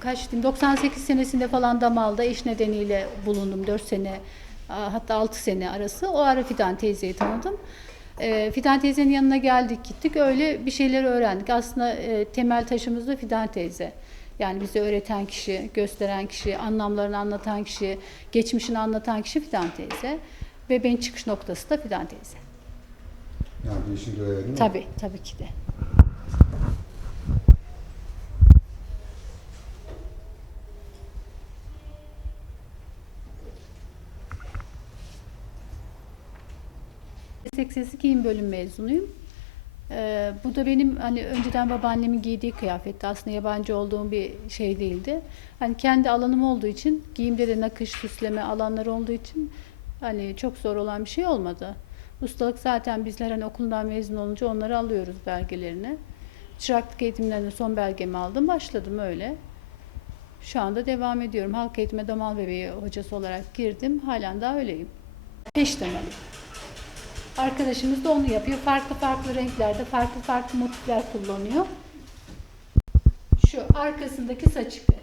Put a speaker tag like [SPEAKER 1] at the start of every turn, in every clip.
[SPEAKER 1] kaç diyeyim 98 senesinde falan Damal'da iş nedeniyle bulundum 4 sene hatta 6 sene arası. O ara Fidan teyzeyi tanıdım. E, Fidan teyzenin yanına geldik gittik öyle bir şeyleri öğrendik. Aslında e, temel taşımız da Fidan teyze. Yani bize öğreten kişi, gösteren kişi, anlamlarını anlatan kişi, geçmişini anlatan kişi Fidan teyze. Ve benim çıkış noktası da Fidan teyze.
[SPEAKER 2] Yani bir işin görevi?
[SPEAKER 1] Tabii, tabii ki de. Meslek sesi giyim bölüm mezunuyum. Ee, bu da benim hani önceden babaannemin giydiği kıyafetti. Aslında yabancı olduğum bir şey değildi. Hani kendi alanım olduğu için giyimde de nakış, süsleme alanları olduğu için hani çok zor olan bir şey olmadı. Ustalık zaten bizler hani okuldan mezun olunca onları alıyoruz belgelerini. Çıraklık eğitimlerinde son belgemi aldım. Başladım öyle. Şu anda devam ediyorum. Halk eğitime damal bebeği hocası olarak girdim. Halen daha öyleyim. Peştemeli. Arkadaşımız da onu yapıyor. Farklı farklı renklerde, farklı farklı motifler kullanıyor. Şu arkasındaki saç ipi.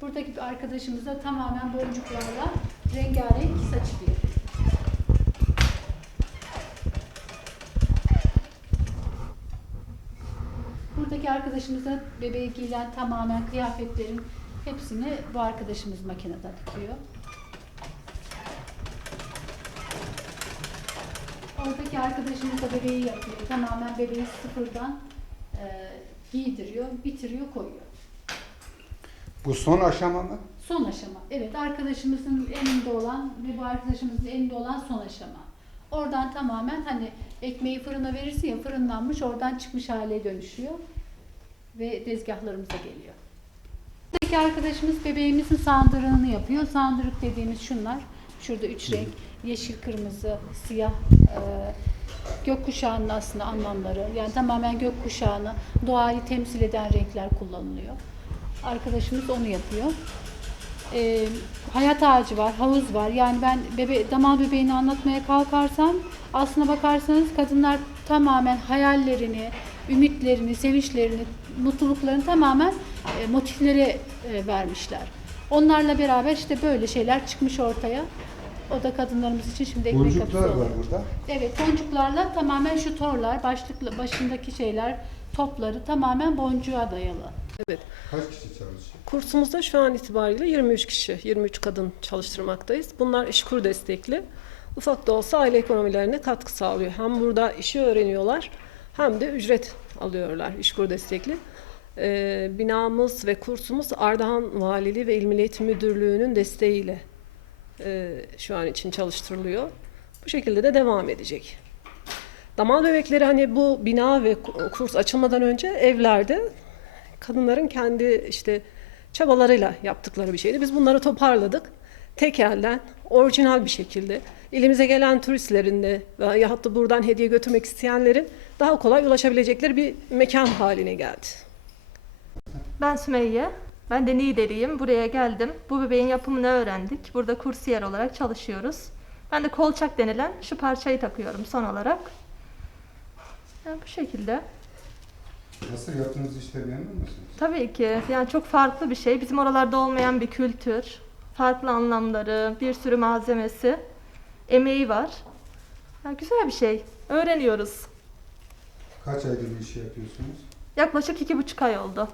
[SPEAKER 1] Buradaki arkadaşımız da tamamen boncuklarla rengarenk saç yapıyor. Buradaki arkadaşımız da bebeğe giyilen tamamen kıyafetlerin hepsini bu arkadaşımız makinede dikiyor. Oradaki arkadaşımız da bebeği yapıyor. Tamamen bebeği sıfırdan e, giydiriyor, bitiriyor, koyuyor.
[SPEAKER 2] Bu son aşama mı?
[SPEAKER 1] Son aşama. Evet arkadaşımızın elinde olan ve bu arkadaşımızın elinde olan son aşama. Oradan tamamen hani ekmeği fırına verirsin ya fırınlanmış oradan çıkmış hale dönüşüyor. Ve tezgahlarımıza geliyor. Buradaki arkadaşımız bebeğimizin sandırığını yapıyor. Sandırık dediğimiz şunlar. Şurada üç renk. Yeşil, kırmızı, siyah. E, gökkuşağının aslında anlamları. Yani tamamen gökkuşağını, doğayı temsil eden renkler kullanılıyor. Arkadaşımız onu yapıyor. Ee, hayat ağacı var, havuz var. Yani ben bebe damal bebeğini anlatmaya kalkarsam aslına bakarsanız kadınlar tamamen hayallerini, ümitlerini, sevinçlerini, mutluluklarını tamamen e, motiflere e, vermişler. Onlarla beraber işte böyle şeyler çıkmış ortaya. O da kadınlarımız için şimdi ekmek
[SPEAKER 2] Boncuklar
[SPEAKER 1] kapısı
[SPEAKER 2] var
[SPEAKER 1] oldu.
[SPEAKER 2] burada.
[SPEAKER 1] Evet, boncuklarla tamamen şu torlar, başlıklı başındaki şeyler, topları tamamen boncuğa dayalı.
[SPEAKER 2] Kaç kişi çalışıyor?
[SPEAKER 3] Kursumuzda şu an itibariyle 23 kişi, 23 kadın çalıştırmaktayız. Bunlar işkur destekli. Ufak da olsa aile ekonomilerine katkı sağlıyor. Hem burada işi öğreniyorlar hem de ücret alıyorlar işkur destekli. Ee, binamız ve kursumuz Ardahan Valiliği ve İl Milli Eğitim Müdürlüğü'nün desteğiyle e, şu an için çalıştırılıyor. Bu şekilde de devam edecek. Damal bebekleri hani bu bina ve ku- kurs açılmadan önce evlerde kadınların kendi işte çabalarıyla yaptıkları bir şeydi. Biz bunları toparladık. Tek elden, orijinal bir şekilde ilimize gelen turistlerin de veya hatta buradan hediye götürmek isteyenlerin daha kolay ulaşabilecekleri bir mekan haline geldi.
[SPEAKER 4] Ben Sümeyye. Ben de Niğdeliyim. Buraya geldim. Bu bebeğin yapımını öğrendik. Burada kursiyer olarak çalışıyoruz. Ben de kolçak denilen şu parçayı takıyorum son olarak. Yani bu şekilde.
[SPEAKER 2] Nasıl yaptığınız işte memnun musunuz?
[SPEAKER 4] Tabii ki yani çok farklı bir şey. Bizim oralarda olmayan bir kültür. Farklı anlamları, bir sürü malzemesi, emeği var. Yani güzel bir şey. Öğreniyoruz.
[SPEAKER 2] Kaç aydır bu işi yapıyorsunuz?
[SPEAKER 4] Yaklaşık iki buçuk ay oldu.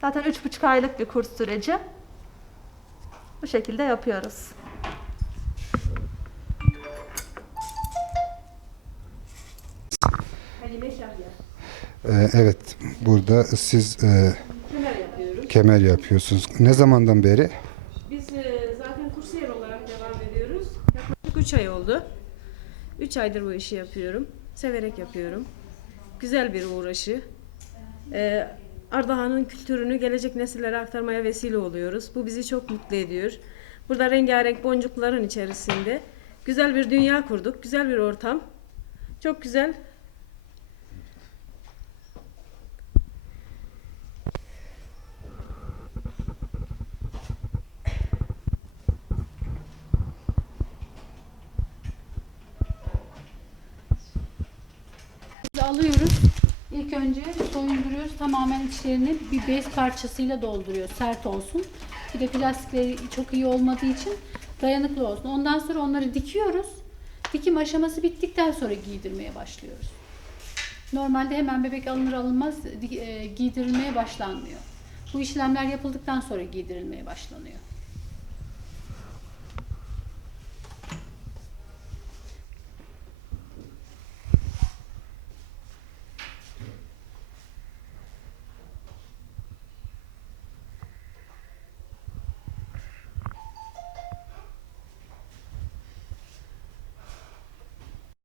[SPEAKER 4] Zaten üç buçuk aylık bir kurs süreci. Bu şekilde yapıyoruz.
[SPEAKER 2] Ee, evet, burada siz e,
[SPEAKER 5] Kemer yapıyoruz.
[SPEAKER 2] kemer yapıyorsunuz. Ne zamandan beri?
[SPEAKER 5] Biz e, zaten kursiyer olarak devam ediyoruz. Yaklaşık 3 ay oldu. 3 aydır bu işi yapıyorum. Severek yapıyorum. Güzel bir uğraşı. E, Ardahan'ın kültürünü gelecek nesillere aktarmaya vesile oluyoruz. Bu bizi çok mutlu ediyor. Burada rengarenk boncukların içerisinde güzel bir dünya kurduk. Güzel bir ortam. Çok güzel.
[SPEAKER 1] Alıyoruz. İlk önce soyunduruyoruz. Tamamen içlerini bir bez parçasıyla dolduruyoruz. Sert olsun. Bir de plastikleri çok iyi olmadığı için dayanıklı olsun. Ondan sonra onları dikiyoruz. Dikim aşaması bittikten sonra giydirmeye başlıyoruz. Normalde hemen bebek alınır alınmaz e, giydirilmeye başlanmıyor. Bu işlemler yapıldıktan sonra giydirilmeye başlanıyor.